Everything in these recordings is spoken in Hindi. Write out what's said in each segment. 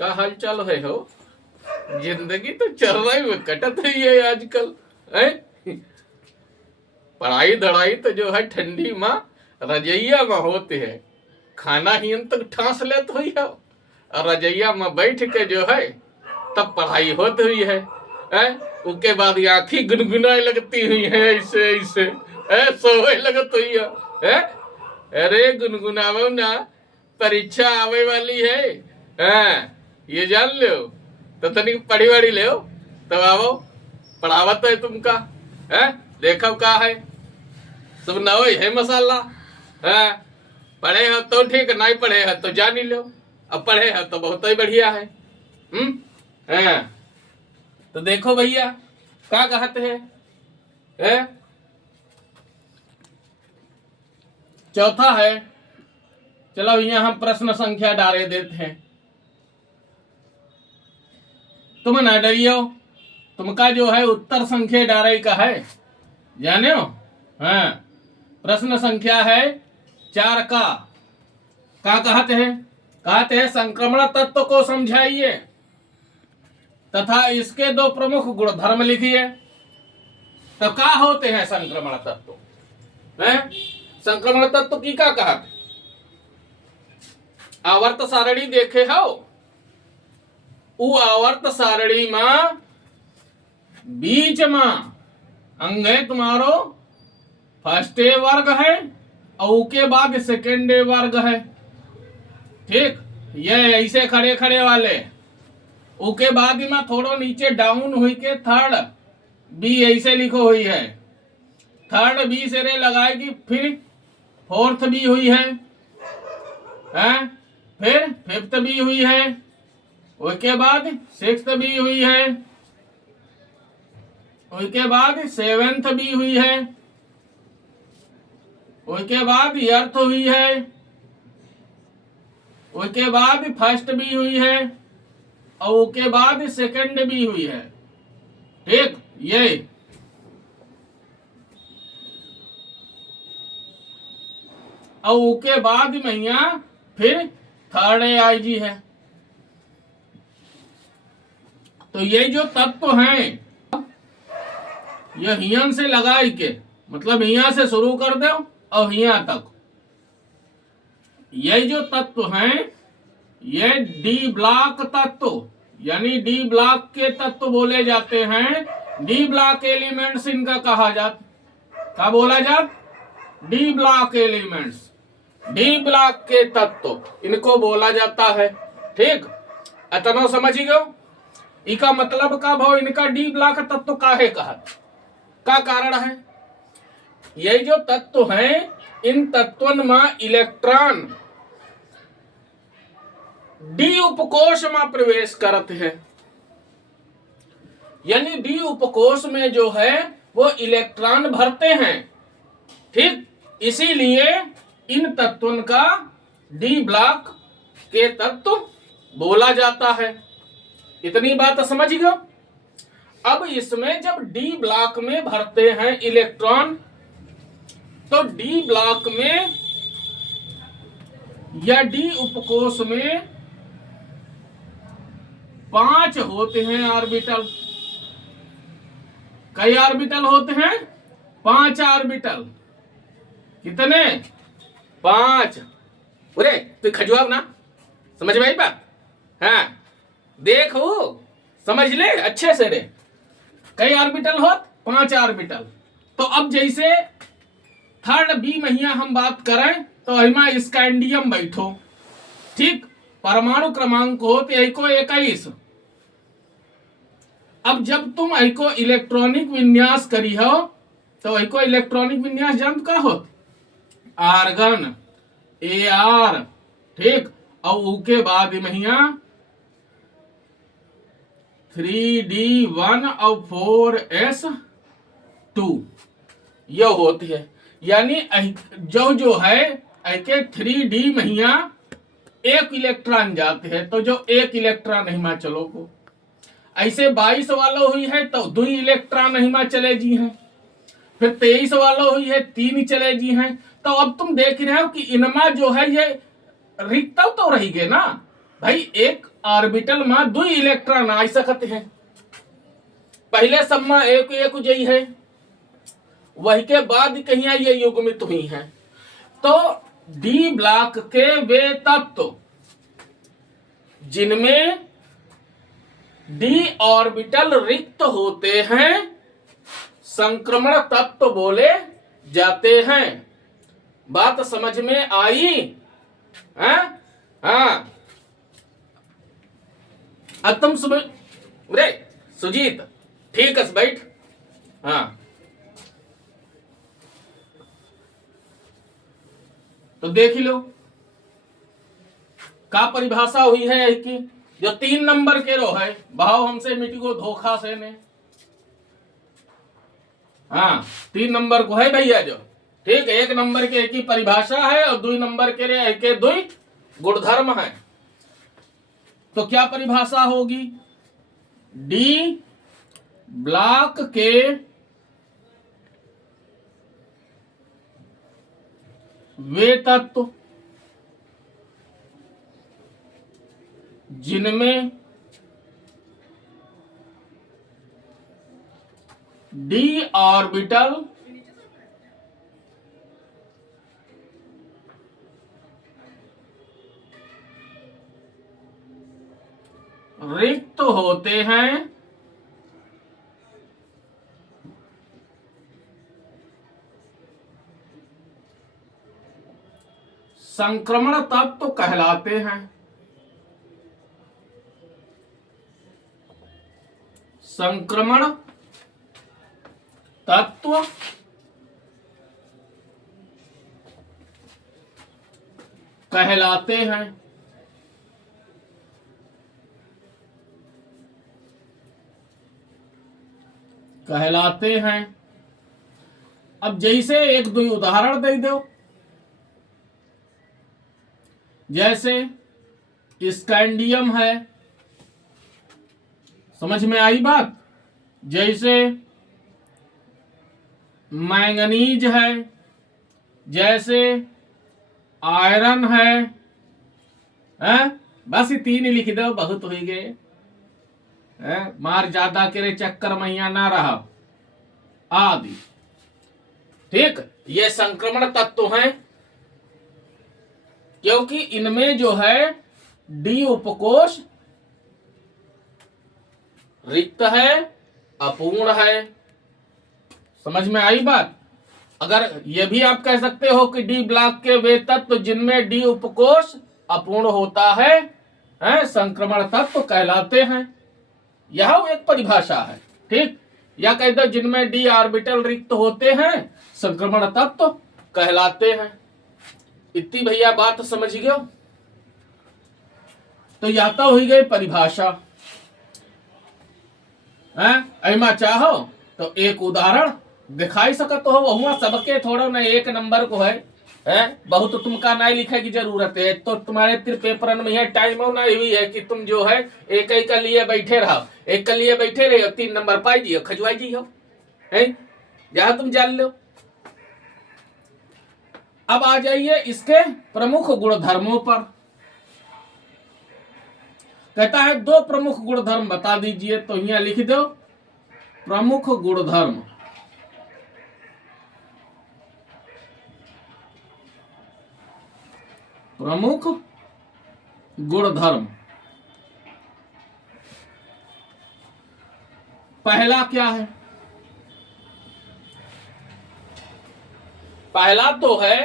का हाल चाल है हो? जिंदगी तो चल रही में कटत ही है आजकल है। पढ़ाई धड़ाई तो जो है ठंडी माँ रजैया में होते है, खाना ही तक ठांस लेत हुई है और रजैया में बैठ के जो है तब पढ़ाई होती हुई है। उसके बाद आंखी गुनगुनाए लगती हुई है, ऐसे ऐसे सोए लगत हुई है। अरे गुनगुनावो ना, परीक्षा आवे वाली है। ये जान लो तो तनिक पढ़ी वढ़ी ले तब आओ पढ़ावत है तुमका। देखो का है तुम न हो है मसाला। पढ़े हो तो ठीक, नहीं पढ़े हो तो जान ही लो, अब पढ़े हो तो बहुत ही बढ़िया है। तो देखो भैया क्या कहते हैं। चौथा है, चलो यहाँ हम प्रश्न संख्या डाले देते हैं। तुम ना डरियो, तुमका जो है उत्तर संख्या डारे का है, जाने हो। प्रश्न संख्या है 4 का। क्या कहते हैं संक्रमण तत्व को समझाइए तथा इसके 2 प्रमुख गुणधर्म लिखिए। तो क्या होते हैं संक्रमण तत्व? संक्रमण तत्व की क्या कहते? आवर्त सारणी देखे हो, उ आवर्त सारणी में बीच में अंग है तुम्हारो फर्स्ट ए वर्ग है और के बाद सेकेंड ए वर्ग है। ठीक, ये ऐसे खड़े खड़े वाले, उसके बाद में थोड़ा नीचे डाउन हुई के थर्ड बी ऐसे लिखो हुई है। थर्ड बी से रे लगाएगी, फिर फोर्थ बी हुई है, फिर फिफ्थ बी हुई है, उसके बाद सिक्स्थ बी हुई है, उसके बाद सेवेंथ बी हुई है, उसके बाद अर्थ हुई है, उसके बाद फर्स्ट बी हुई है और उसके बाद सेकंड बी हुई है। ठीक, ये और उसके बाद में यहाँ फिर थर्ड ए आई जी है। तो ये जो तत्व हैं ये हियन से लगाई के, मतलब यहाँ से शुरू कर दो और यहाँ तक, ये जो तत्व हैं ये डी ब्लॉक तत्व यानी डी ब्लॉक के तत्व बोले जाते हैं। डी ब्लॉक एलिमेंट्स इनका कहा जाता, क्या बोला जाता? D block elements, D block के तत्व इनको बोला जाता है। ठीक, इतना समझ गयो। इका मतलब का भाव इनका डी ब्लॉक तत्व काहे कहा, का कारण है? ये जो तत्व हैं इन तत्वन में इलेक्ट्रॉन डी उपकोष में प्रवेश करते हैं, यानी डी उपकोष में जो है वो इलेक्ट्रॉन भरते हैं। ठीक, इसीलिए इन तत्वन का डी ब्लॉक के तत्व बोला जाता है। इतनी बात समझ गए। अब इसमें जब डी ब्लॉक में भरते हैं इलेक्ट्रॉन तो डी ब्लॉक में या डी उपकोष में 5 होते हैं ऑर्बिटल। कई ऑर्बिटल होते हैं? 5 ऑर्बिटल। कितने? 5। अरे तू खजुआव ना, समझ में आई बात? देखो समझ ले अच्छे से रे। कई ऑर्बिटल होत? 5 ऑर्बिटल। तो अब जैसे थर्ड बी महिया हम बात करें तो इमा स्कैंडियम बैठो। ठीक, परमाणु क्रमांक हो तो को 21। अब जब तुम को इलेक्ट्रॉनिक विन्यास करी हो तो को इलेक्ट्रॉनिक विन्यास जानत का हो? Argon AR। ठीक, और उसके बाद महिया 3D1 और 4S2 यह होती है। यानी जो है ऐके 3D महिया 1 इलेक्ट्रॉन जाते हैं तो जो 1 इलेक्ट्रॉन नहीं मा चलो को, ऐसे 22 वाला हुई है तो 2 इलेक्ट्रॉन नहीं मा चले जी हैं, फिर 23 वाला हुई है 3 चले जी हैं। तो अब तुम देख रहे हो कि इनमा जो है ये रिक्त तो रही गए ना भाई, एक ऑर्बिटल में 2 इलेक्ट्रॉन आ सकते हैं। पहले सब में एक एक जई है, वही के बाद कहीं ये युग्मित हुई है। तो डी ब्लॉक के वे तत्व जिनमें डी ऑर्बिटल रिक्त होते हैं संक्रमण तत्व बोले जाते हैं। बात समझ में आई? हाँ। अब तुम सुबह रे सुजीत, ठीक है बैठ। हाँ, तो देख लो का परिभाषा हुई है इसकी। जो 3 नंबर के रो है भाव हमसे मिट्टी को धोखा से ने। हाँ, 3 नंबर को है भैया जो, ठीक है। 1 नंबर के एक ही परिभाषा है और 2 नंबर के एक के 2 गुणधर्म है। तो क्या परिभाषा होगी? डी ब्लॉक के वे तत्व जिनमें डी ऑर्बिटल रिक्त होते हैं संक्रमण तत्व कहलाते हैं। संक्रमण तत्व कहलाते हैं। कहलाते हैं। अब जैसे 1-2 उदाहरण दे दो। जैसे स्कैंडियम है, समझ में आई बात? जैसे मैंगनीज है, जैसे आयरन है, बस ये 3 ही लिख दो, बहुत हो गए। मार ज्यादा करे चक्कर मैया ना रहा आदि। ठीक, ये संक्रमण तत्व हैं क्योंकि इनमें जो है डी उपकोष रिक्त है, अपूर्ण है। समझ में आई बात? अगर ये भी आप कह सकते हो कि डी ब्लॉक के वे तत्व जिनमें डी उपकोष अपूर्ण होता है संक्रमण तत्व कहलाते हैं। यह एक परिभाषा है। ठीक, या कह दो जिनमें डी ऑर्बिटल रिक्त होते हैं संक्रमण तत्व कहलाते हैं। इतनी भैया बात समझ गए? तो यह तो हुई गई परिभाषा। ऐमा चाहो तो एक उदाहरण दिखाई सकत हो, वहुआ सबके थोड़ा न 1 नंबर को है बहुत तुमका नहीं लिखे की जरूरत है। तो तुम्हारे पेपर में यह टाइम हो नहीं हुई है कि तुम जो है एक का लिए बैठे रहो, एक का लिए बैठे रहो, 3 नंबर पाई जियो, खजवाई जियो, जहां तुम जान लो। अब आ जाइए इसके प्रमुख गुणधर्मों पर। कहता है 2 प्रमुख गुणधर्म बता दीजिए। तो यहां लिख दो प्रमुख गुणधर्म। प्रमुख गुणधर्म। पहला क्या है? पहला तो है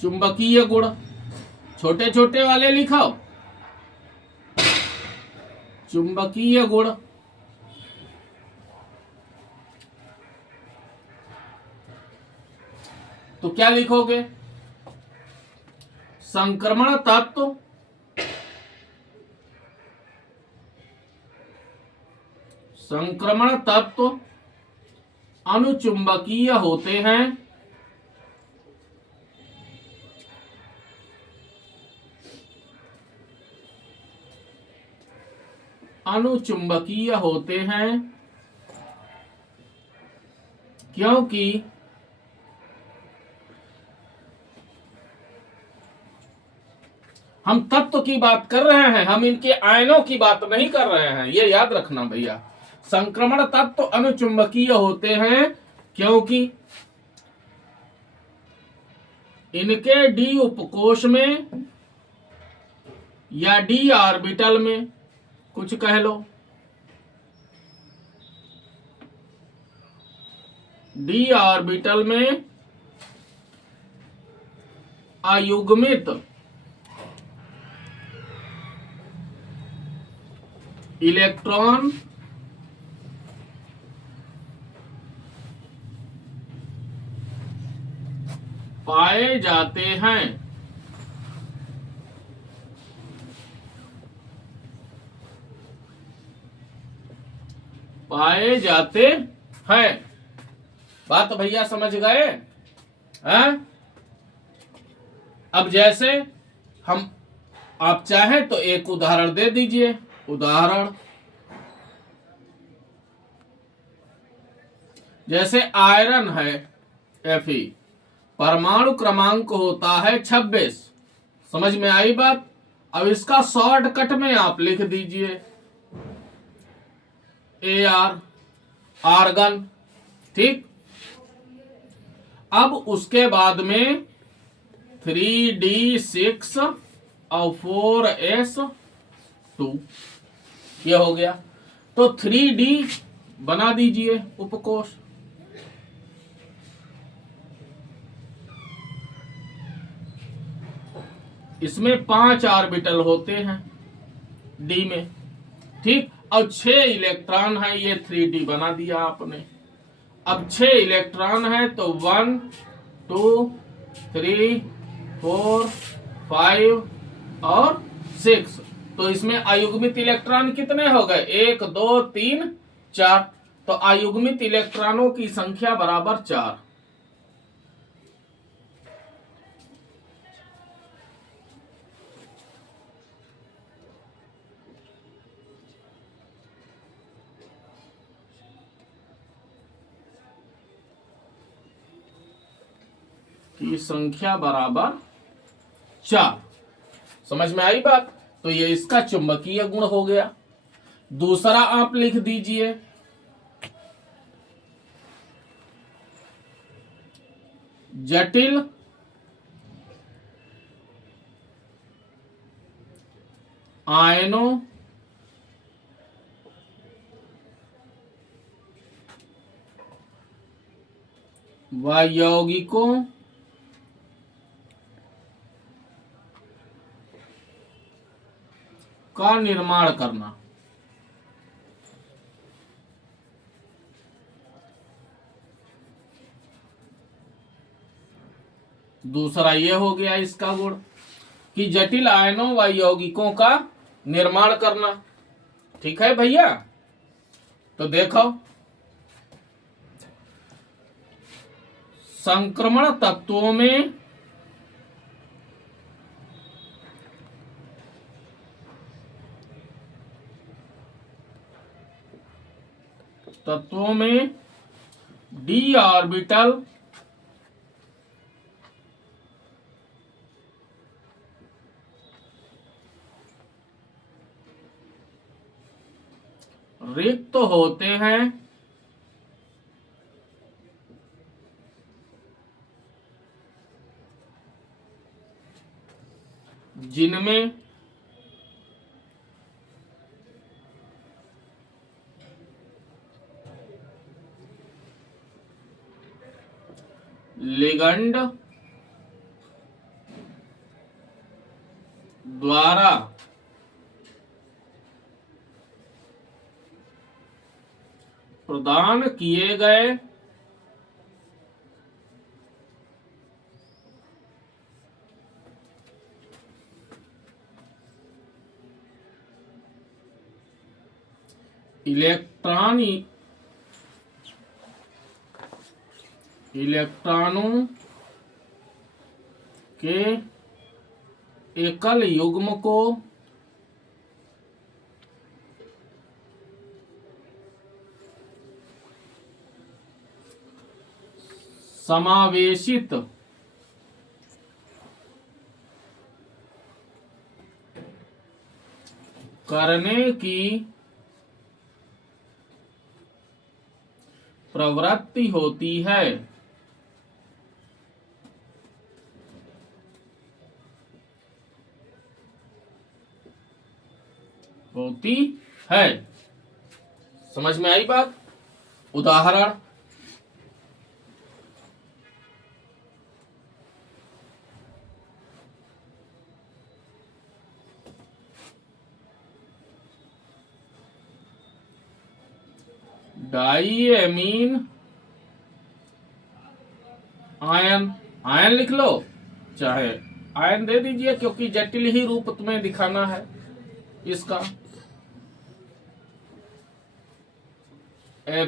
चुंबकीय गुण। छोटे छोटे वाले लिखो, चुंबकीय गुण। तो क्या लिखोगे? संक्रमण तत्व संक्रमण तत्व अनुचुंबकीय होते हैं। अनुचुंबकीय होते हैं क्योंकि हम तत्व की बात कर रहे हैं, हम इनके आयनों की बात नहीं कर रहे हैं, ये याद रखना भैया। संक्रमण तत्व अनुचुंबकीय होते हैं क्योंकि इनके डी उपकोष में या डी ऑर्बिटल में, कुछ कह लो, डी ऑर्बिटल में अयुग्मित इलेक्ट्रॉन पाए जाते हैं। पाए जाते हैं। बात भैया समझ गए हैं? अब जैसे हम, आप चाहें तो एक उदाहरण दे दीजिए। उदाहरण जैसे आयरन है Fe, परमाणु क्रमांक होता है 26। समझ में आई बात? अब इसका शॉर्टकट में आप लिख दीजिए Ar, आर्गन। ठीक, अब उसके बाद में 3d6 और 4s2, ये हो गया। तो 3d बना दीजिए उपकोष। इसमें 5 ऑर्बिटल होते हैं डी में। ठीक, अब 6 इलेक्ट्रॉन है, ये 3d बना दिया आपने। अब 6 इलेक्ट्रॉन है तो 1 2 3 4 5 और 6। तो इसमें अयुग्मित इलेक्ट्रॉन कितने हो गए? 1 2 3 4। तो अयुग्मित इलेक्ट्रॉनों की संख्या बराबर 4। की संख्या बराबर 4। समझ में आई बात? तो ये इसका चुंबकीय गुण हो गया। दूसरा आप लिख दीजिए जटिल आयनों व यौगिकों का निर्माण करना। दूसरा ये हो गया इसका गुण कि जटिल आयनों व यौगिकों का निर्माण करना। ठीक है भैया? तो देखो, संक्रमण तत्वों में डी ऑर्बिटल रिक्त होते हैं जिनमें लिगंड द्वारा प्रदान किए गए इलेक्ट्रॉनों के एकल युग्म को समावेशित करने की प्रवृत्ति होती है। होती है। समझ में आई बात? उदाहरण, डाइएमीन आयन, आयन लिख लो, चाहे आयन दे दीजिए क्योंकि जटिल ही रूप तुम्हें दिखाना है इसका।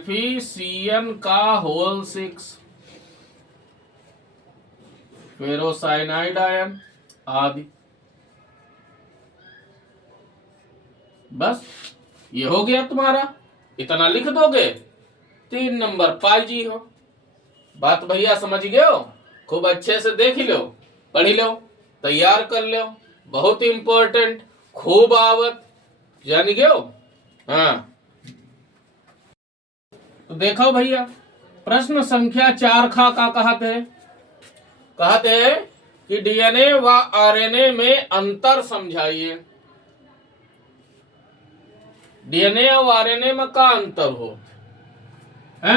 FeCN का होल 6, फेरोसाइनाइड आयन आदि। बस ये हो गया तुम्हारा, इतना लिख दोगे 3 नंबर पाई जी हो। बात भैया समझ गए हो? खूब अच्छे से देख लो, पढ़ लो, तैयार कर लो, बहुत इंपॉर्टेंट, खूब आवत, जान गए हो? हाँ, तो देखो भैया, प्रश्न संख्या 4 का कहते हैं कि DNA व RNA में अंतर समझाइए। DNA और RNA में का अंतर हो है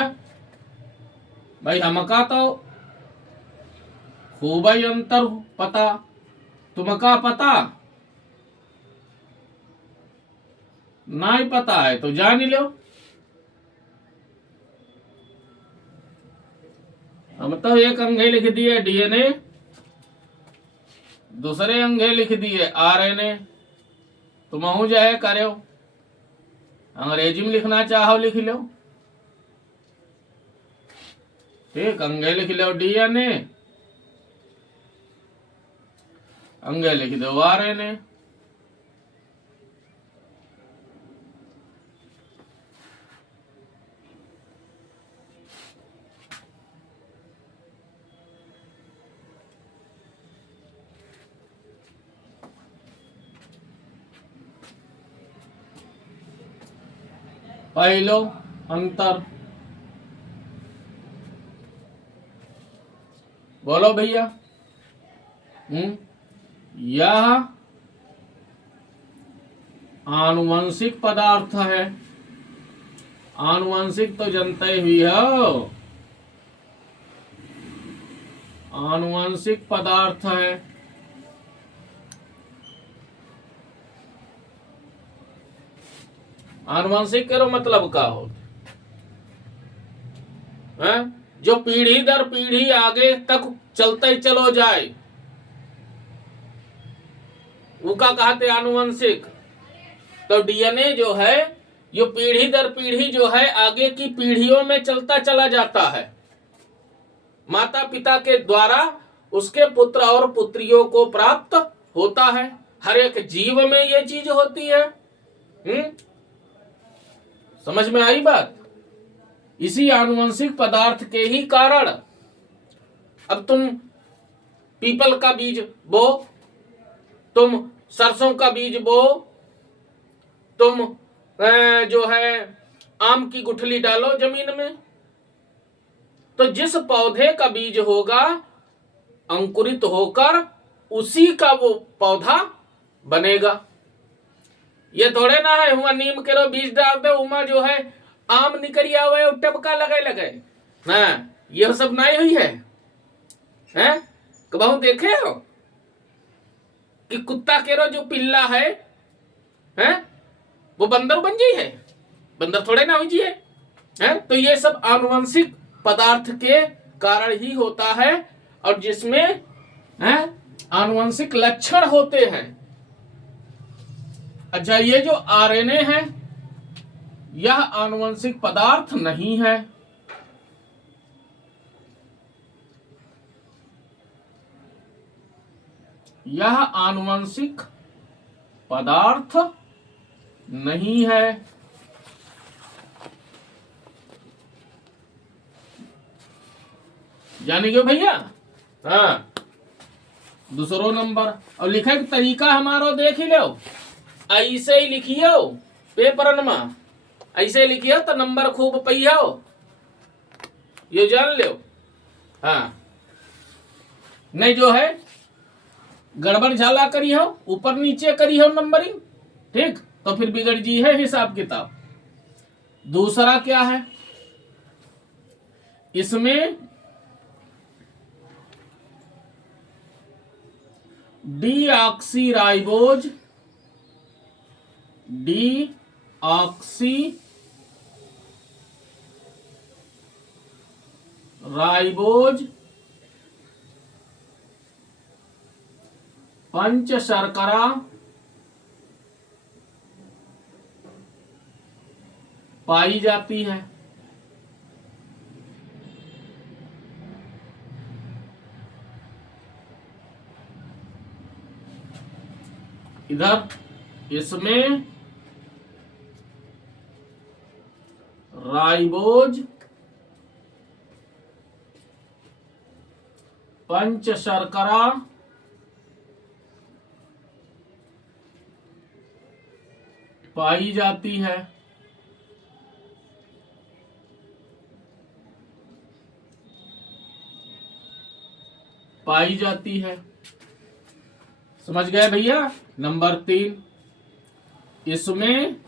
भाई? हमका तो खूब ही अंतर पता, तुमका पता नहीं पता है तो जान लो। हम तो एक अंगे लिख दिए DNA, दूसरे अंगे लिख दिए RNA। तुम जाए करो, अंग्रेजी में लिखना चाहो लिख लो, ठीक, अंगे लिख लो DNA, अंगे लिख दो RNA। पहलो अंतर बोलो भैया। यह आनुवंशिक पदार्थ है। आनुवंशिक तो जानते ही हो, आनुवंशिक पदार्थ है। आनुवंशिक करो मतलब का हो है? जो पीढ़ी दर पीढ़ी आगे तक चलते चलो जाए, वो का कहते आनुवंशिक। तो DNA जो है, ये पीढ़ी दर पीढ़ी जो है आगे की पीढ़ियों में चलता चला जाता है। माता पिता के द्वारा उसके पुत्र और पुत्रियों को प्राप्त होता है। हर एक जीव में ये चीज होती है। समझ में आई बात? इसी आनुवंशिक पदार्थ के ही कारण अब तुम पीपल का बीज बो, तुम सरसों का बीज बो, तुम जो है आम की गुठली डालो जमीन में, तो जिस पौधे का बीज होगा अंकुरित होकर उसी का वो पौधा बनेगा। ये थोड़े ना है हुआ नीम के रो बीज डाल दे उमा जो है आम निकरिया हुए टपका लगे ना, ये सब नहीं हुई है। हैं? कबहू देखे हो कि कुत्ता के रो जो पिल्ला है वो बंदर बन जी है? बंदर थोड़े ना हुई जी है? तो ये सब आनुवंशिक पदार्थ के कारण ही होता है, और जिसमें आनुवंशिक लक्षण होते हैं। अच्छा, ये जो RNA है यह आनुवंशिक पदार्थ नहीं है। यह आनुवंशिक पदार्थ नहीं है। जानेंगे भैया? हाँ, दूसरो नंबर और लिखे तरीका हमारो देख ही लो। ऐसे ही लिखियो पेपर में, ऐसे लिखियो तो नंबर खूब पैयो, ये जान लो। हाँ, नहीं जो है गड़बड़ झाला करी हो, ऊपर नीचे करी हो नंबरिंग, ठीक, तो फिर बिगड़ जी है हिसाब किताब। दूसरा क्या है, इसमें डीऑक्सीराइबोज, डीऑक्सीराइबोज पंच शर्करा पाई जाती है। इधर इसमें राइबोज पंच शर्करा पाई जाती है। पाई जाती है, समझ गए भैया। नंबर 3, इसमें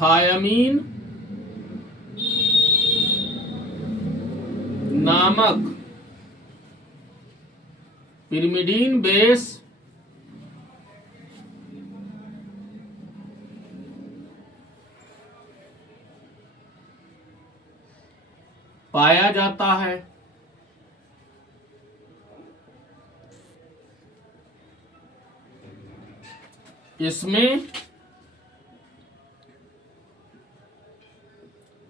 थायमीन नामक पिरिमिडीन बेस पाया जाता है। इसमें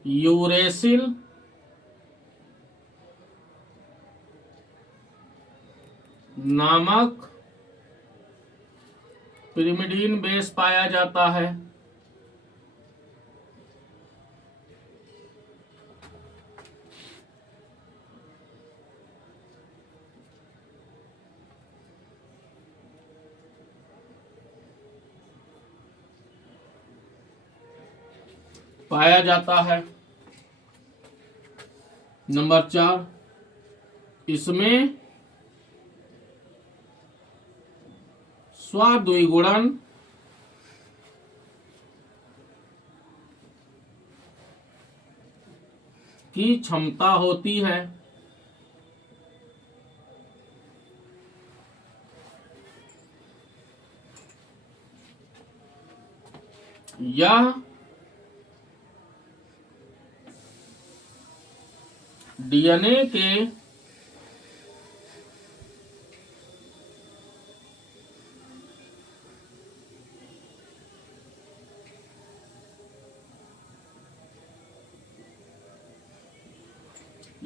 यूरेसिल नामक पिरिमिडीन बेस पाया जाता है। पाया जाता है। नंबर 4, इसमें स्वाद्विगुणन की क्षमता होती है। यह डीएनए के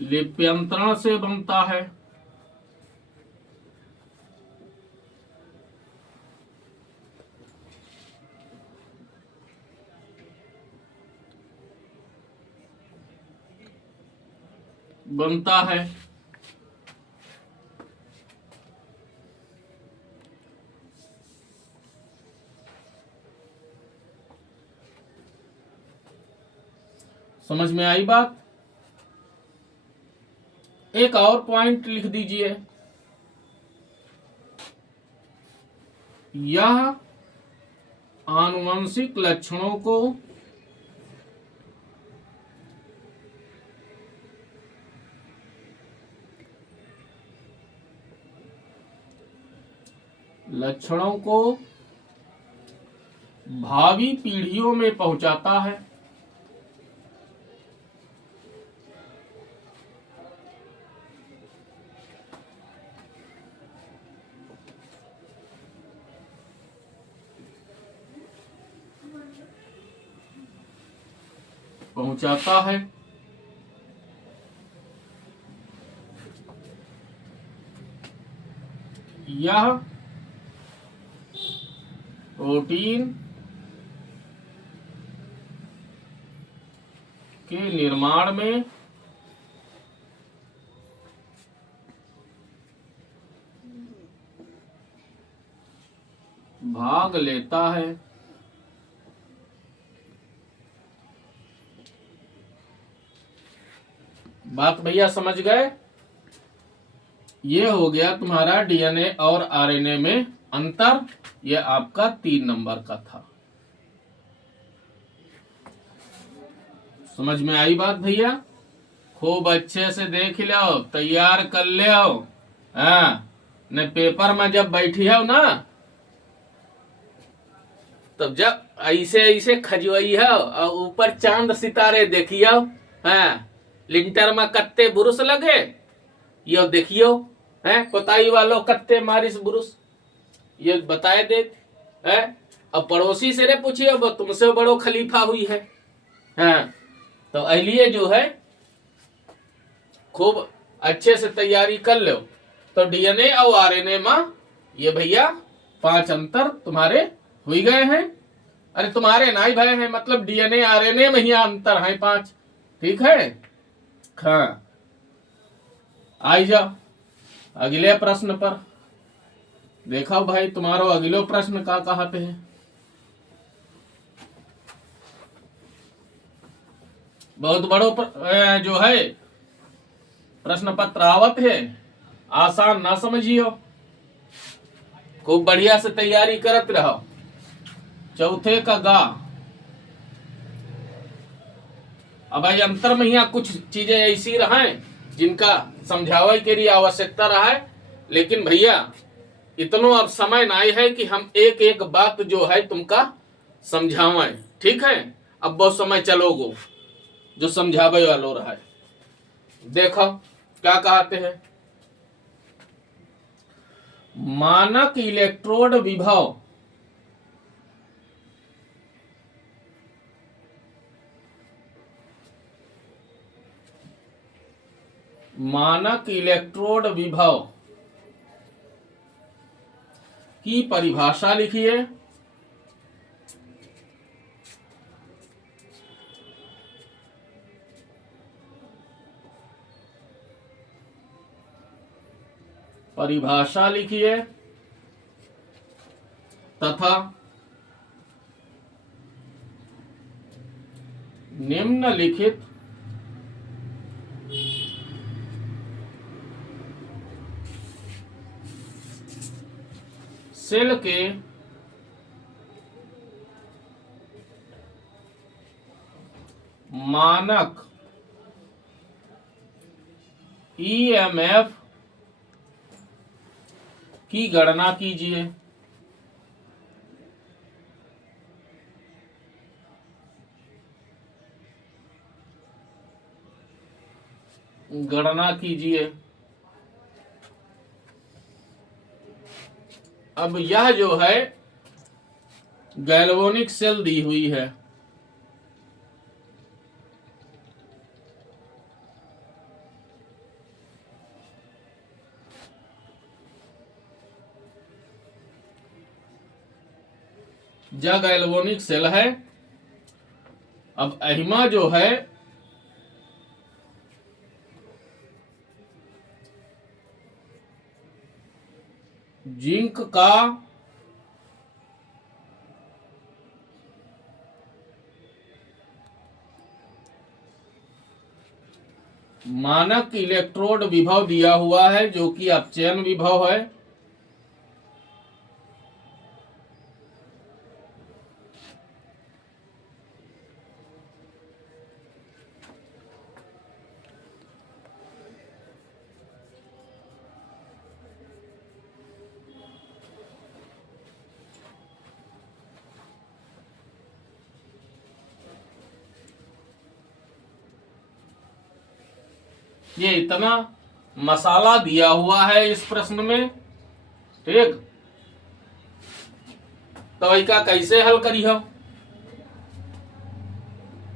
लिप्यंतरण से बनता है। बनता है। समझ में आई बात। एक और पॉइंट लिख दीजिए, यह आनुवंशिक लक्षणों को भावी पीढ़ियों में पहुंचाता है। पहुंचाता है। यह प्रोटीन के निर्माण में भाग लेता है। बात भैया समझ गए? ये हो गया तुम्हारा डीएनए और आरएनए में अंतर। ये आपका 3 नंबर का था। समझ में आई बात भैया? खूब अच्छे से देख लो, तैयार कर लो। हाँ, ने पेपर में जब बैठी हो ना, तब जब ऐसे ऐसे खजवई हो और ऊपर चांद सितारे देखियो। हाँ, लिंटर में कत्ते बुरुस लगे यो देखियो। है कोताई वालों कत्ते मारिस बुरुस ये बताए दे। है अब पड़ोसी से रे पूछियो, वो तुमसे बड़ो खलीफा हुई है। हाँ, तो अलिए जो है खूब अच्छे से तैयारी कर लो। तो डीएनए और आरएनए में ये भैया 5 अंतर तुम्हारे हुई गए हैं। अरे तुम्हारे ना ही भय हैं, मतलब डीएनए आरएनए में ही अंतर है 5। ठीक है? हाँ, आई जाओ अगले प्रश्न पर। देखो भाई तुम्हारो अगलो प्रश्न का कहते हैं। बहुत बड़ो जो है प्रश्न पत्र आवत है, आसान ना समझियो, खूब बढ़िया से तैयारी करत रहो। चौथे का गा। अब भाई अंतर में यहाँ कुछ चीजें ऐसी रहे जिनका समझावे के लिए आवश्यकता रहा है, लेकिन भैया इतनो अब समय ना है कि हम एक एक बात जो है तुमका समझावें। ठीक है? अब बहुत समय चलोगो जो समझावे वालो रहा है। देखो क्या कहते हैं। मानक इलेक्ट्रोड विभव मानक इलेक्ट्रोड विभव की परिभाषा लिखिए। परिभाषा लिखिए तथा निम्नलिखित सेल के मानक ईएमएफ की गणना कीजिए। गणना कीजिए। अब यह जो है गैल्वेनिक सेल दी हुई है। यह गैल्वेनिक सेल है। अब अहिमा जो है जिंक का मानक इलेक्ट्रोड विभव दिया हुआ है जो कि अपचयन विभव है। ये इतना मसाला दिया हुआ है इस प्रश्न में। ठीक, तो इसका कैसे हल करी हो?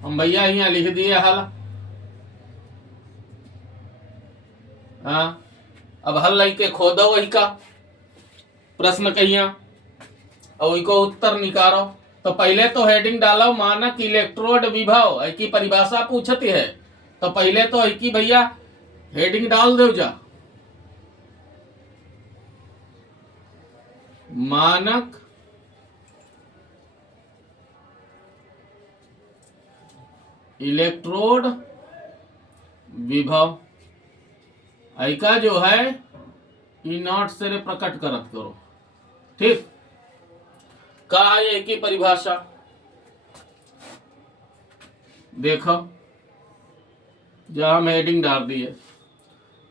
हम भैया यहाँ लिख दिए हल। हाँ, अब हल लई के खोदो वही का प्रश्न कहिया और वही को उत्तर निकालो। तो पहले तो हेडिंग डालो मानक इलेक्ट्रोड विभव की परिभाषा पूछती है, तो पहले तो की भैया हेडिंग डाल दो जा। मानक इलेक्ट्रोड विभव ऐका जो है ई नॉट से प्रकट करत करो। ठीक, का है की परिभाषा देखो, जहां हम हेडिंग डाल दी है,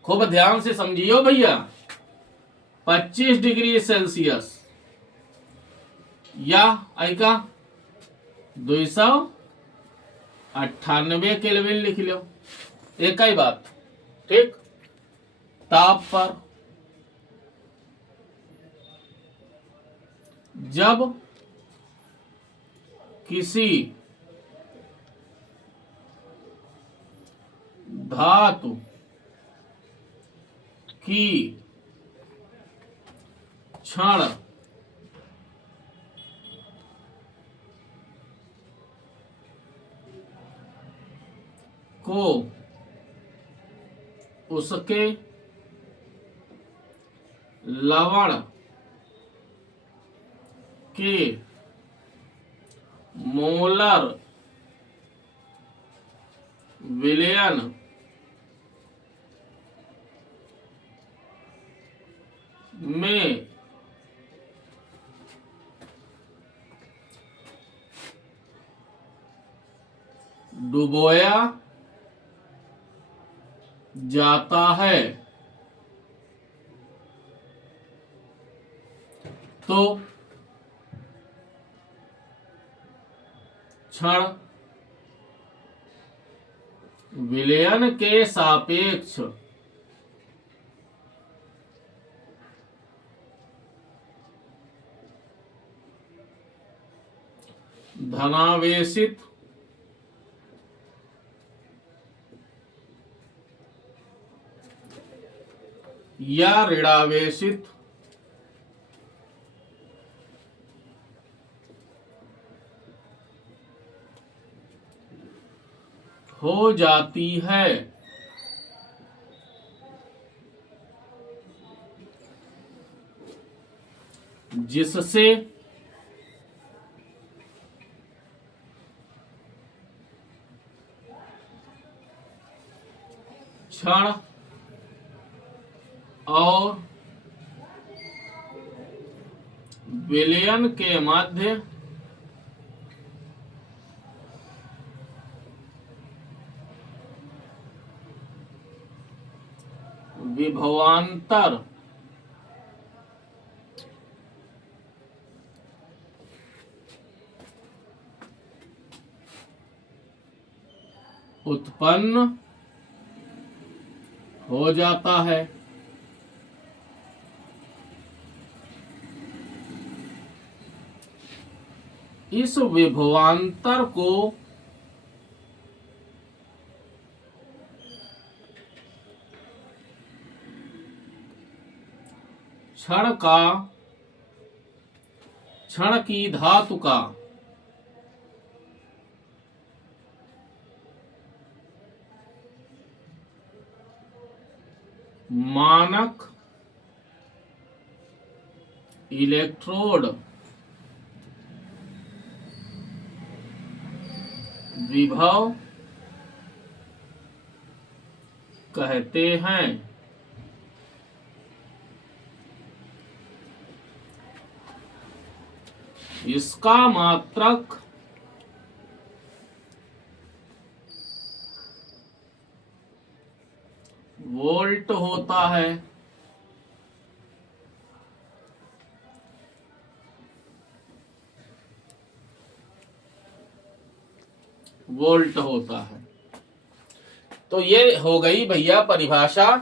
खूब ध्यान से समझियो भैया। 25 डिग्री सेल्सियस या ऐका 298 केल्विन लिख लो, एक ही बात। ठीक, ताप पर जब किसी धातु की क्षण को उसके लवण के मोलर विलयन में डुबोया जाता है तो क्षण विलयन के सापेक्ष धनावेशित या ऋणावेशित हो जाती है। जिससे क्षण और विलयन के मध्य विभवांतर उत्पन्न हो जाता है। इस विभवांतर को क्षण की धातु का मानक इलेक्ट्रोड विभव कहते हैं। इसका मात्रक वोल्ट होता है। वोल्ट होता है। तो ये हो गई भैया परिभाषा।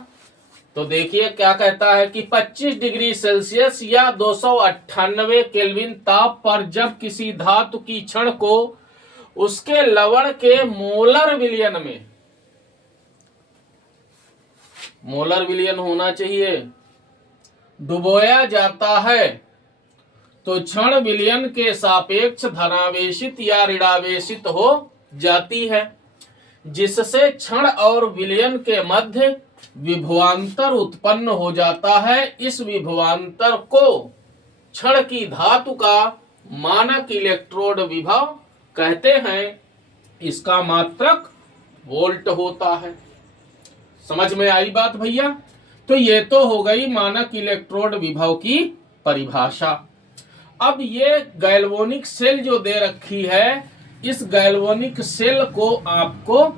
तो देखिए क्या कहता है कि 25 डिग्री सेल्सियस या 298 केल्विन ताप पर जब किसी धातु की क्षण को उसके लवण के मोलर विलयन में, मोलर विलयन होना चाहिए, डुबोया जाता है तो क्षण विलयन के सापेक्ष धनावेशित या ऋणावेशित हो जाती है, जिससे क्षण और विलयन के मध्य विभवांतर उत्पन्न हो जाता है। इस विभवांतर को क्षण की धातु का मानक इलेक्ट्रोड विभव कहते हैं। इसका मात्रक वोल्ट होता है। समझ में आई बात भैया? तो ये तो हो गई मानक इलेक्ट्रोड विभव की परिभाषा। अब ये गैल्वेनिक सेल जो दे रखी है, इस गैल्वेनिक सेल को आपको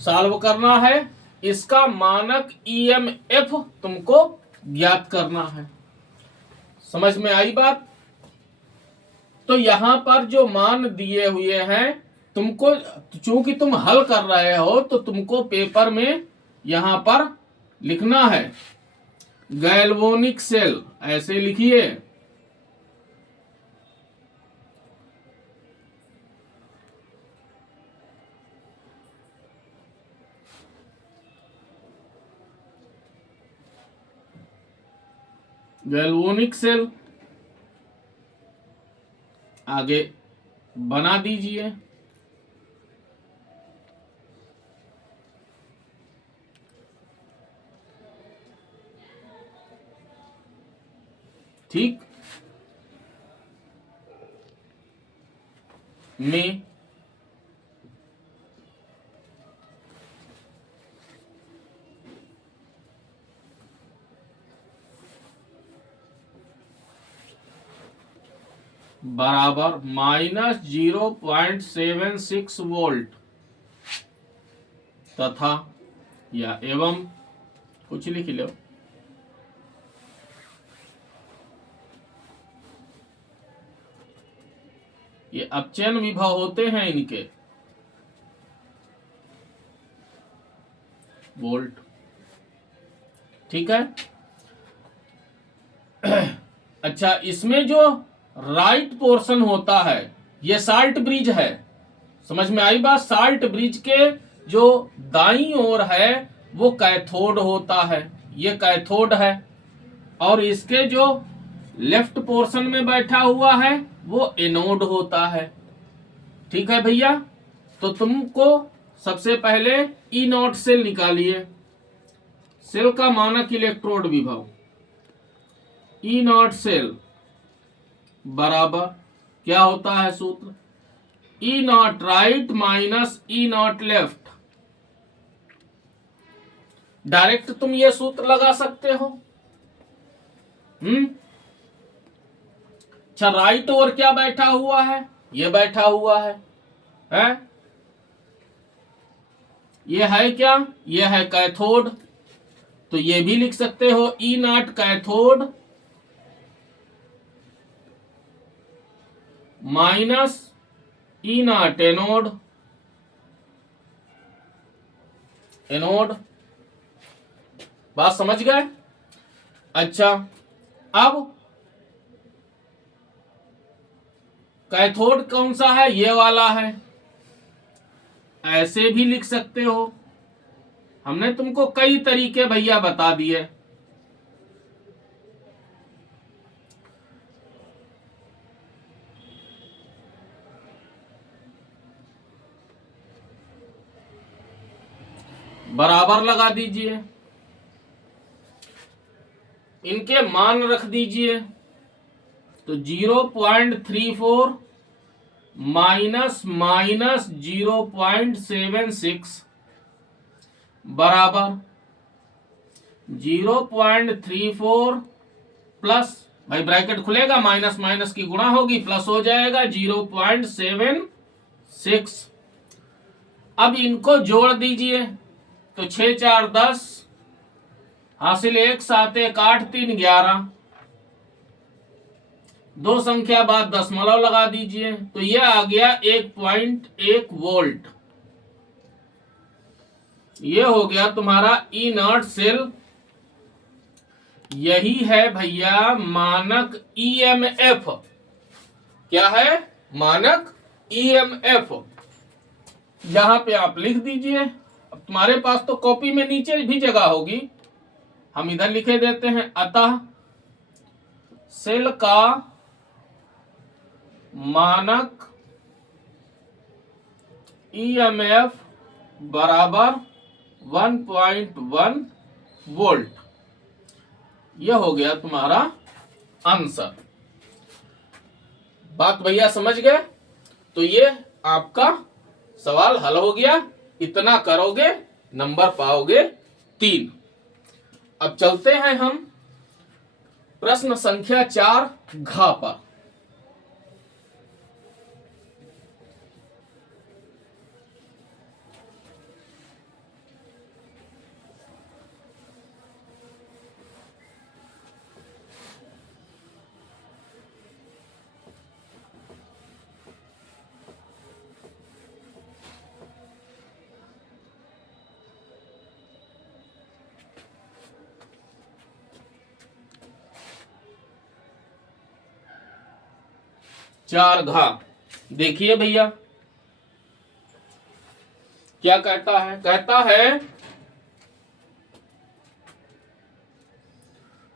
सॉल्व करना है। इसका मानक ईएमएफ तुमको ज्ञात करना है। समझ में आई बात? तो यहां पर जो मान दिए हुए हैं तुमको, चूंकि तुम हल कर रहे हो तो तुमको पेपर में यहां पर लिखना है गैल्वेनिक सेल, ऐसे लिखिए। गैल्वेनिक सेल आगे बना दीजिए। ठीक में बराबर -0.76 वोल्ट तथा या एवं कुछ लिख लो, ये अपचयन विभव होते हैं इनके वोल्ट। ठीक है। अच्छा, इसमें जो राइट पोर्शन होता है ये साल्ट ब्रिज है। समझ में आई बात? साल्ट ब्रिज के जो दाईं ओर है वो कैथोड होता है, ये कैथोड है। और इसके जो लेफ्ट पोर्शन में बैठा हुआ है वो एनोड होता है। ठीक है भैया? तो तुमको सबसे पहले ई नॉट सेल निकालिए। सेल का मानक इलेक्ट्रोड विभव ई नॉट सेल बराबर क्या होता है सूत्र? E naught right minus E naught left. Direct तुम ये सूत्र लगा सकते हो। अच्छा, राइट ओर क्या बैठा हुआ है? ये बैठा हुआ है, ये है क्या? ये है कैथोड। तो ये भी लिख सकते हो E naught cathode minus E naught anode. Anode, बात समझ गए? अच्छा, अब कैथोड कौन सा है? ये वाला है। ऐसे भी लिख सकते हो। हमने तुमको कई तरीके भैया बता दिए। बराबर लगा दीजिए, इनके मान रख दीजिए। तो 0.34 माइनस माइनस 0.76 बराबर 0.34 प्लस, भाई ब्रैकेट खुलेगा, माइनस माइनस की गुणा होगी, प्लस हो जाएगा 0.76। अब इनको जोड़ दीजिए। तो 6 4 10 हासिल 1 7 1 8 3 11, दो संख्या बाद दशमलव लगा दीजिए। तो यह आ गया 1.1 वोल्ट। ये हो गया तुम्हारा ई नॉट सेल। यही है भैया मानक ईएमएफ। क्या है? मानक ईएमएफ। यहां पे आप लिख दीजिए। अब तुम्हारे पास तो कॉपी में नीचे भी जगह होगी, हम इधर लिखे देते हैं। अतः सेल का मानक ईएमएफ बराबर 1.1 वोल्ट। यह हो गया तुम्हारा आंसर। बात भैया समझ गए? तो ये आपका सवाल हल हो गया, इतना करोगे नंबर पाओगे 3। अब चलते हैं हम प्रश्न संख्या 4 घ पर। चार घा, देखिए भैया क्या कहता है। कहता है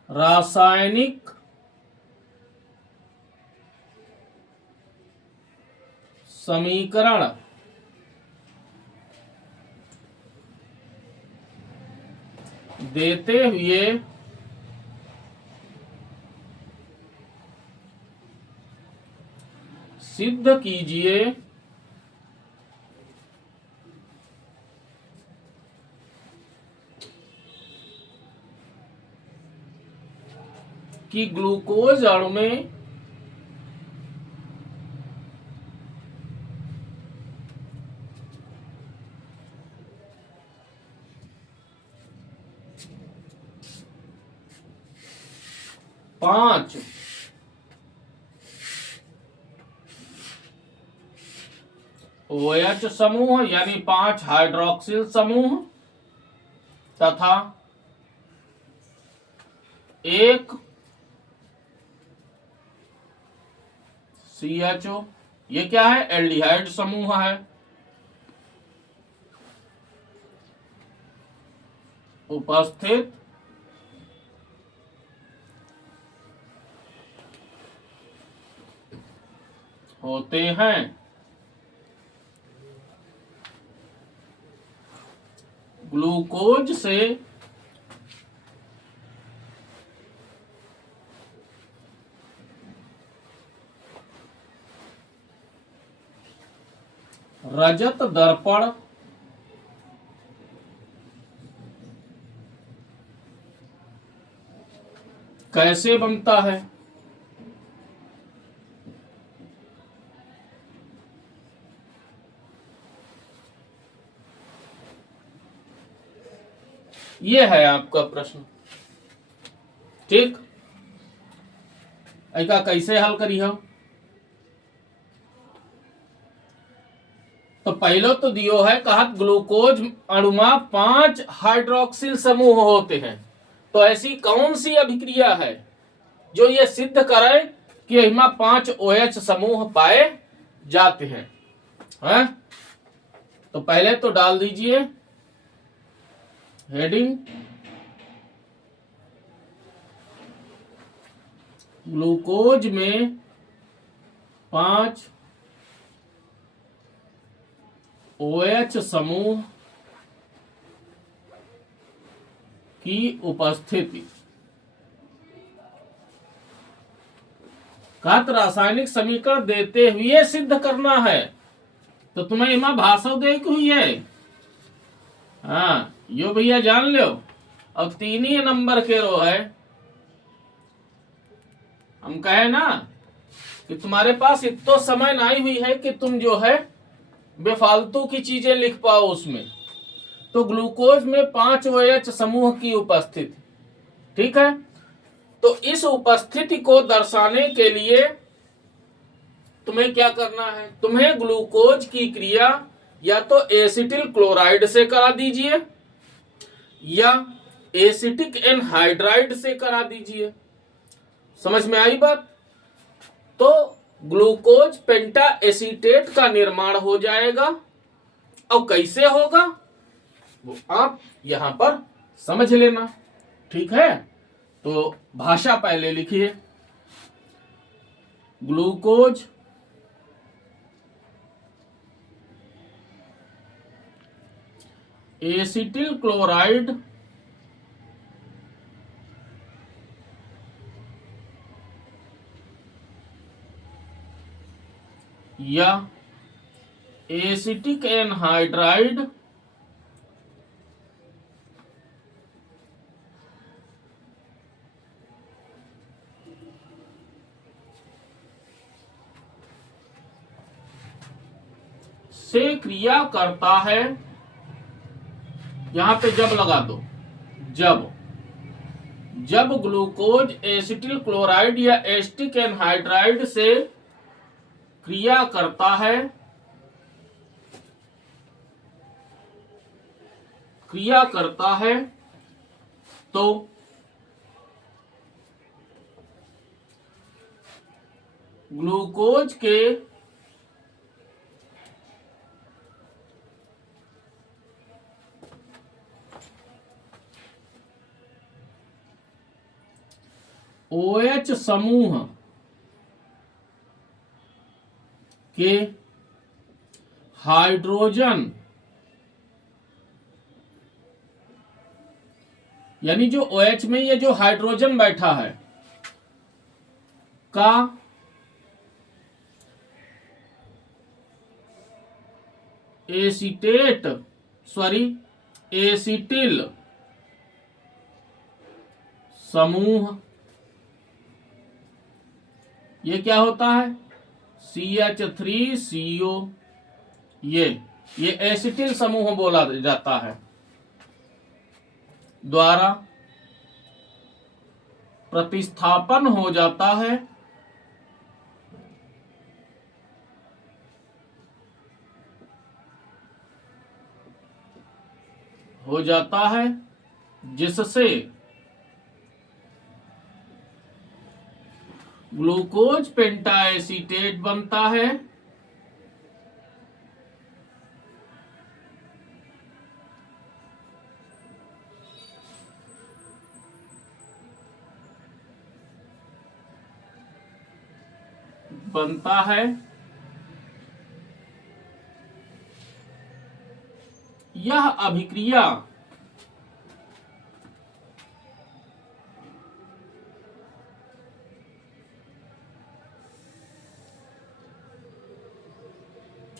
रासायनिक समीकरण देते हुए सिद्ध कीजिए कि ग्लूकोज अणु में पांच OH समूह यानी 5 हाइड्रोक्सिल समूह तथा एक CHO, ये क्या है, एल्डिहाइड समूह है, उपस्थित होते हैं। ग्लूकोज से रजत दर्पण कैसे बनता है। ये है आपका प्रश्न, ठीक। ऐका कैसे हल करी हो, तो पहले तो दियो है कहा ग्लूकोज अणु में 5 हाइड्रोक्सिल समूह होते हैं। तो ऐसी कौन सी अभिक्रिया है जो ये सिद्ध करे कि इसमें 5 OH समूह पाए जाते हैं, हैं? तो पहले तो डाल दीजिए हेडिंग ग्लूकोज में 5 OH समूह की उपस्थिति का रासायनिक समीकरण देते हुए सिद्ध करना है। तो तुम्हें इमा भाषा दे हुई है, हाँ यो भैया जान लो। अब 3 ही नंबर के रो है, हम कहे ना कि तुम्हारे पास इतना समय नहीं हुई है कि तुम जो है बेफालतू की चीजें लिख पाओ उसमें। तो ग्लूकोज में 5 OH समूह की उपस्थिति, ठीक है। तो इस उपस्थिति को दर्शाने के लिए तुम्हें क्या करना है, तुम्हें ग्लूकोज की क्रिया या तो एसिटिल क्लोराइड से करा दीजिए या एसिटिक एनहाइड्राइड से करा दीजिए। समझ में आई बात। तो ग्लूकोज पेंटा एसीटेट का निर्माण हो जाएगा। और कैसे होगा वो आप यहां पर समझ लेना, ठीक है। तो भाषा पहले लिखिए, ग्लूकोज एसिटिल क्लोराइड या एसिटिक एनहाइड्राइड से क्रिया करता है, यहां पे जब लगा दो, जब ग्लूकोज एसिटिल क्लोराइड या एसिटिक एनहाइड्राइड से क्रिया करता है तो ग्लूकोज के OH समूह के हाइड्रोजन, यानी जो OH में ये जो हाइड्रोजन बैठा है का एसिटिल समूह, ये क्या होता है CH3CO, ये एसिटिल समूह बोला जाता है, द्वारा प्रतिस्थापन हो जाता है जिससे ग्लूकोज पेंटाएसीटेट बनता है, यह अभिक्रिया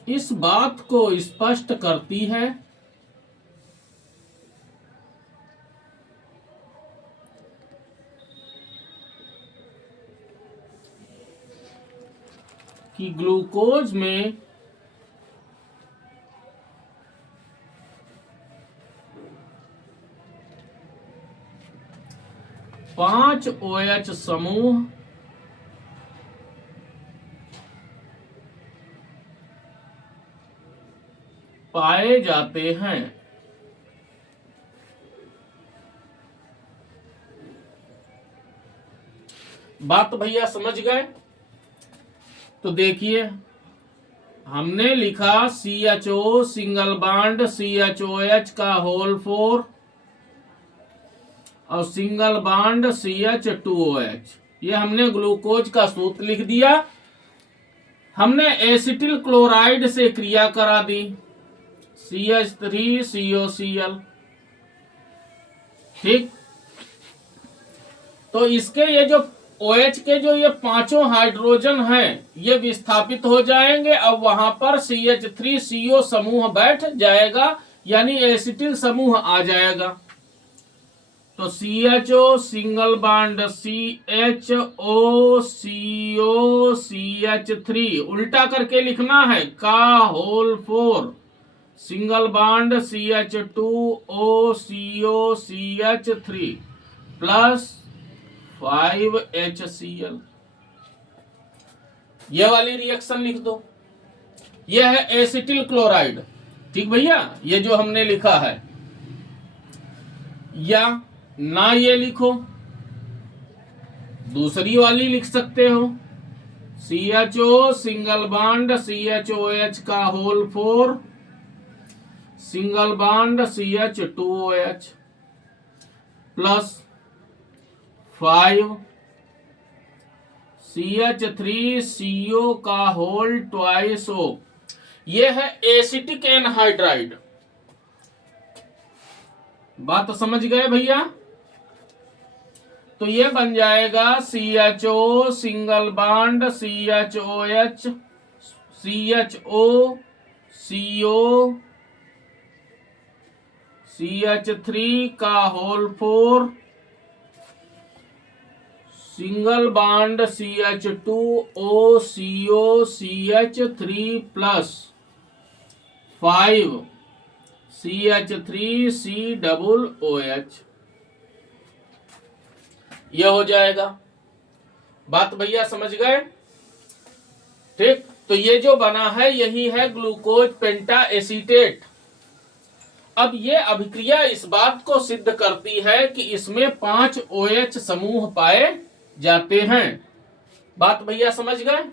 इस बात को स्पष्ट करती है कि ग्लूकोज में पांच OH समूह पाए जाते हैं। बात भैया समझ गए? तो देखिए, हमने लिखा CHO सिंगल बॉन्ड CHOH का होल 4 और सिंगल बॉन्ड CH2OH, ये हमने ग्लूकोज का सूत्र लिख दिया। हमने एसिटिल क्लोराइड से क्रिया करा दी CH3COCl, ठीक। तो इसके ये जो OH के जो ये पांचों हाइड्रोजन हैं ये विस्थापित हो जाएंगे। अब वहां पर CH3CO समूह बैठ जाएगा, यानी एसिटिल समूह आ जाएगा। तो CHO single bond CHO CH3 उल्टा करके लिखना है का whole 4 single bond CH2O CH3 plus 5HCl, ये वाली रिएक्शन लिख दो। ये है एसिटिल क्लोराइड, ठीक भैया, ये जो हमने लिखा है। या ना ये लिखो, दूसरी वाली लिख सकते हो CHO सिंगल बॉन्ड CHOH का whole 4 single bond CH2OH plus 5 CH3CO का होल ट्वाइस O। ये है एसिटिक एनहाइड्राइड। बात समझ गए भैया? तो ये बन जाएगा CHO single bond CHOH CHO CO CH3 का whole 4 single bond CH2O CO CH3 plus 5 CH3C double OH, यह हो जाएगा। बात भैया समझ गए? ठीक, तो ये जो बना है यही है ग्लूकोज पेंटा एसीटेट। अब ये अभिक्रिया इस बात को सिद्ध करती है कि इसमें 5 OH समूह पाए जाते हैं। बात भैया समझ गए?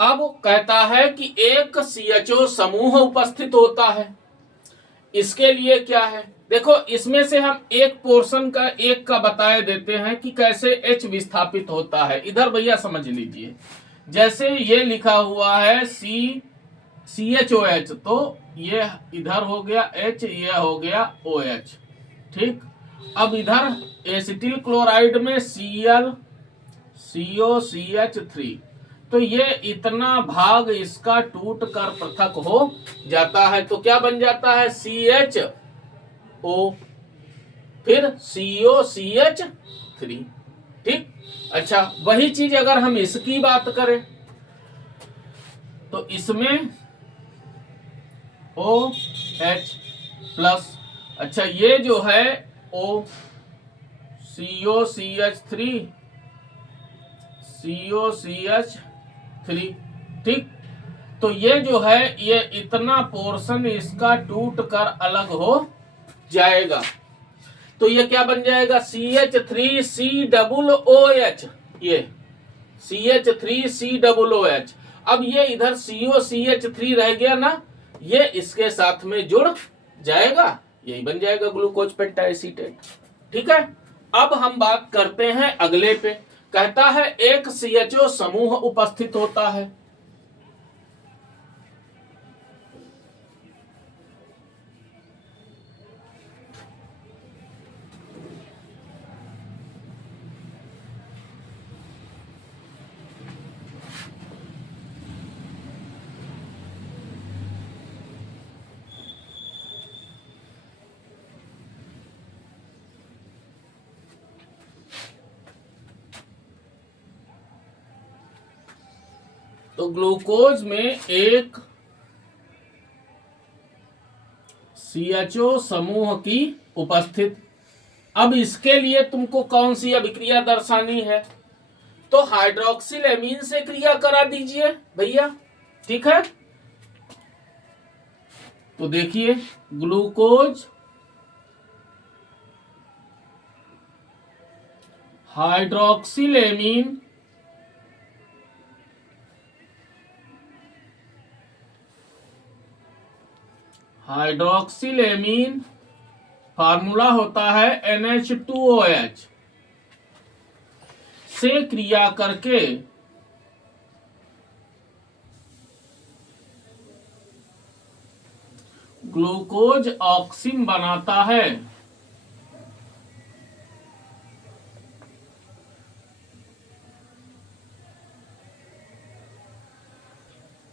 अब कहता है कि एक CHO समूह उपस्थित होता है। इसके लिए क्या है, देखो इसमें से हम एक पोर्शन का एक का बताए देते हैं कि कैसे H विस्थापित होता है। इधर भैया समझ लीजिए, जैसे ये लिखा हुआ है CHOH, तो ये इधर हो गया H, ये हो गया OH। ठीक, अब इधर एसिटिल क्लोराइड में Cl CO CH3, तो ये इतना भाग इसका टूट कर पृथक हो जाता है, तो क्या बन जाता है CHO, फिर CO CH3। ठीक, अच्छा वही चीज अगर हम इसकी बात करें तो इसमें OH प्लस, अच्छा ये जो है O CO CH3 CO CH3। ठीक, तो ये जो है ये इतना पोर्शन इसका टूट कर अलग हो जाएगा, तो ये क्या बन जाएगा CH3C डबल OH, ये CH3C डबल OH। अब ये इधर CO CH3 रह गया ना, ये इसके साथ में जुड़ जाएगा, यही बन जाएगा ग्लूकोज पेंटाएसीटेट। ठीक है, अब हम बात करते हैं अगले पे। कहता है एक CHO समूह उपस्थित होता है। तो ग्लूकोज में एक CHO समूह की उपस्थित। अब इसके लिए तुमको कौन सी अभिक्रिया दर्शानी है, तो हाइड्रोक्सिल एमीन से क्रिया करा दीजिए भैया। ठीक है, तो देखिए ग्लूकोज हाइड्रोक्सिल एमीन फार्मूला होता है NH2OH से क्रिया करके ग्लूकोज ऑक्सिन बनाता है।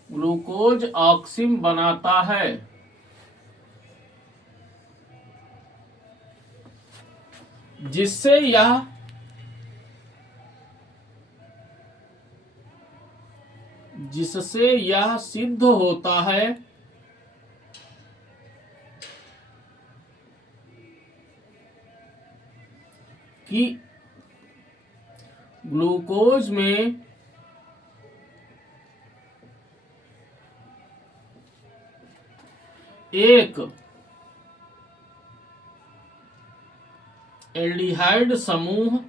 ग्लूकोज ऑक्सिन बनाता है, जिससे यह सिद्ध होता है कि ग्लूकोज में एक एल्डिहाइड समूह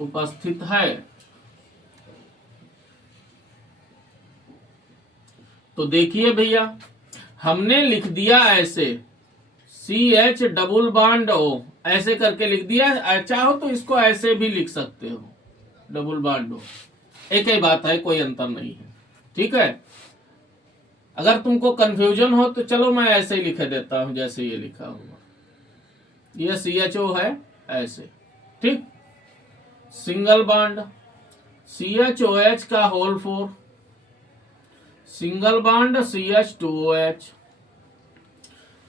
उपस्थित है। तो देखिए भैया, हमने लिख दिया ऐसे CH डबल बॉन्ड O, ऐसे करके लिख दिया। चाहो तो इसको ऐसे भी लिख सकते हो, डबल बॉन्ड O, एक ही बात है, कोई अंतर नहीं है। ठीक है, अगर तुमको कंफ्यूजन हो तो चलो मैं ऐसे ही लिख देता हूं जैसे ये लिखा हुआ। ये CHO है, ऐसे, ठीक। सिंगल बॉन्ड CHOH का whole 4, single bond CH2OH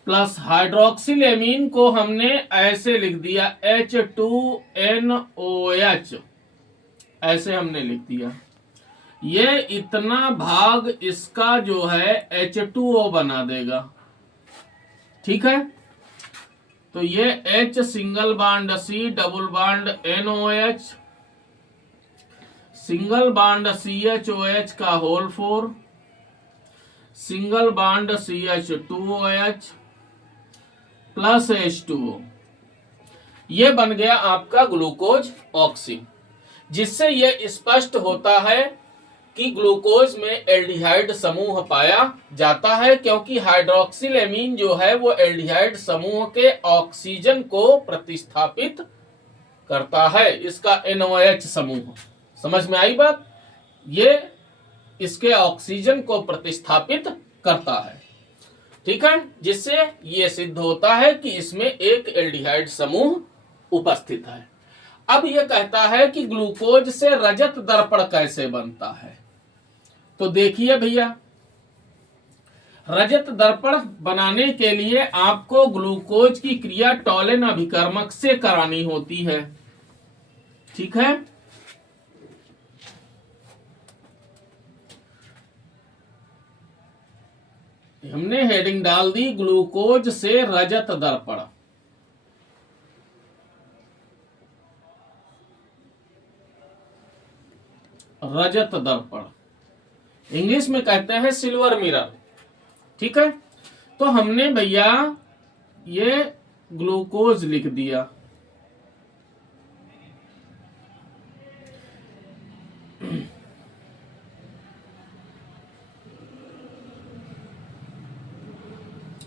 plus hydroxyl amine को हमने ऐसे लिख दिया H2NOH, ऐसे हमने लिख दिया। ये इतना भाग इसका जो है H2O बना देगा, ठीक है। तो ये H single bond C double bond NOH, single bond CHOH का whole 4, single bond CH2OH plus H2O, ये बन गया आपका ग्लूकोज ऑक्सी, जिससे यह स्पष्ट होता है कि ग्लूकोज में एल्डिहाइड समूह पाया जाता है, क्योंकि हाइड्रोक्सिल एमीन जो है वो एल्डिहाइड समूह के ऑक्सीजन को प्रतिस्थापित करता है, इसका NOH समूह। समझ में आई बात? ये इसके ऑक्सीजन को प्रतिस्थापित करता है, ठीक है, जिससे ये सिद्ध होता है कि इसमें एक एल्डिहाइड समूह उपस्थित है। अब ये कहता है कि ग्लूकोज से रजत दर्पण कैसे बनता है। तो देखिए भैया, रजत दर्पण बनाने के लिए आपको ग्लूकोज की क्रिया टॉलेन अभिकर्मक से करानी होती है, ठीक है। हमने हेडिंग डाल दी ग्लूकोज से रजत दर्पण। रजत दर्पण इंग्लिश में कहते हैं सिल्वर मिरर, ठीक है। तो हमने भैया ये ग्लूकोज लिख दिया,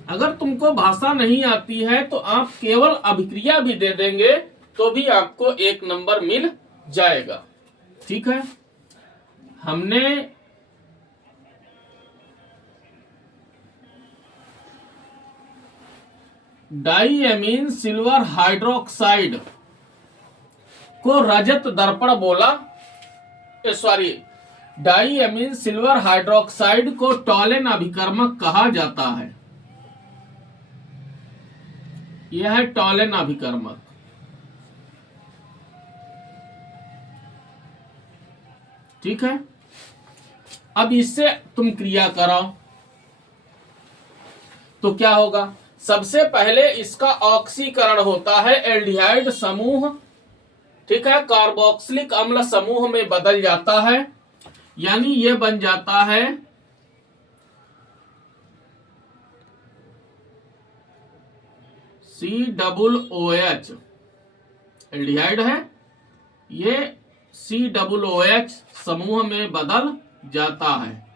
अगर तुमको भाषा नहीं आती है तो आप केवल अभिक्रिया भी दे देंगे तो भी आपको 1 नंबर मिल जाएगा, ठीक है। हमने डाईएमीन सिल्वर हाइड्रोक्साइड को रजत दर्पण बोला, सॉरी, डाईएमीन सिल्वर हाइड्रोक्साइड को टॉलेन अभिकर्मक कहा जाता है। यह है टॉलेन अभिकर्मक, ठीक है। अब इससे तुम क्रिया कराओ तो क्या होगा? सबसे पहले इसका ऑक्सीकरण होता है, एल्डिहाइड समूह, ठीक है, कार्बोक्सिलिक अम्ल समूह में बदल जाता है, यानी ये बन जाता है COOH, एल्डिहाइड है, ये COOH समूह में बदल जाता है।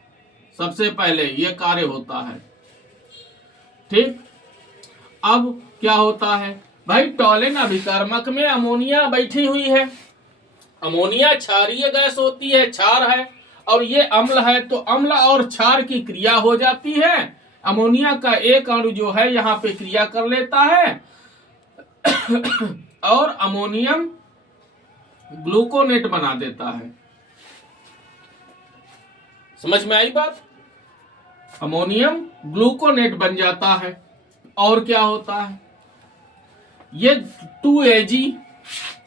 सबसे पहले ये कार्य होता है, ठीक। अब क्या होता है भाई? टॉलेन अभिकर्मक में अमोनिया बैठी हुई है, अमोनिया क्षारीय गैस होती है, क्षार है, और ये अम्ल है, तो अम्ल और क्षार की क्रिया हो जाती है। अमोनिया का एक अणु जो है यहाँ पे क्रिया कर लेता है और अमोनियम ग्लूकोनेट बना देता है। समझ में आई बात? अमोनियम ग्लूकोनेट बन जाता है। और क्या होता है? ये 2Ag,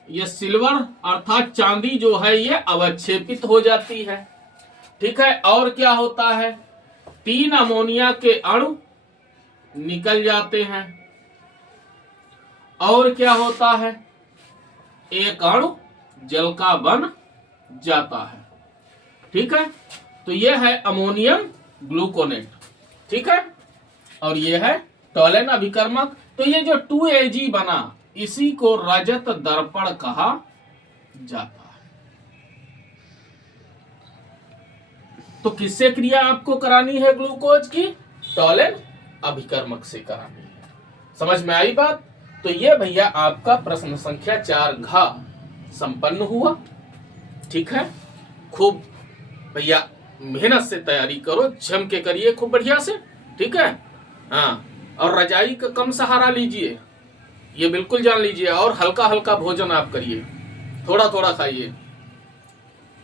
ये सिल्वर अर्थात चांदी जो है ये अवक्षेपित हो जाती है, ठीक है। और क्या होता है? 3 अमोनिया के अणु निकल जाते हैं। और क्या होता है? एक अणु जल का बन जाता है, ठीक है। तो ये है अमोनियम ग्लूकोनेट, ठीक है। और ये है टॉलेन अभिकर्मक। तो ये जो 2Ag बना, इसी को रजत दर्पण कहा जाता है। तो किससे क्रिया आपको करानी है ग्लूकोज की? टॉलेन अभिकर्मक से करानी है। समझ में आई बात? तो ये भैया आपका प्रश्न संख्या 4 घ संपन्न हुआ, ठीक है। खूब भैया मेहनत से तैयारी करो, जम के करिए खूब बढ़िया से, ठीक है। हाँ, और रजाई का कम सहारा लीजिए, ये बिल्कुल जान लीजिए। और हल्का हल्का भोजन आप करिए, थोड़ा थोड़ा खाइए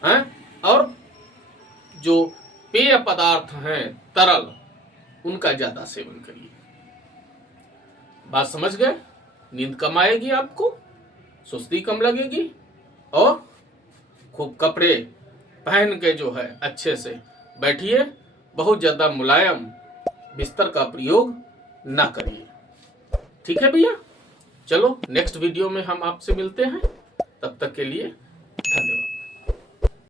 हैं। और जो पेय पदार्थ हैं तरल, उनका ज्यादा सेवन करिए। बात समझ गए? नींद कम आएगी आपको, सुस्ती कम लगेगी, और खूब कपड़े पहन के जो है अच्छे से बैठिए। बहुत ज्यादा मुलायम बिस्तर का प्रयोग ना करिए। ठीक है भैया? चलो नेक्स्ट वीडियो में हम आपसे मिलते हैं। तब तक के लिए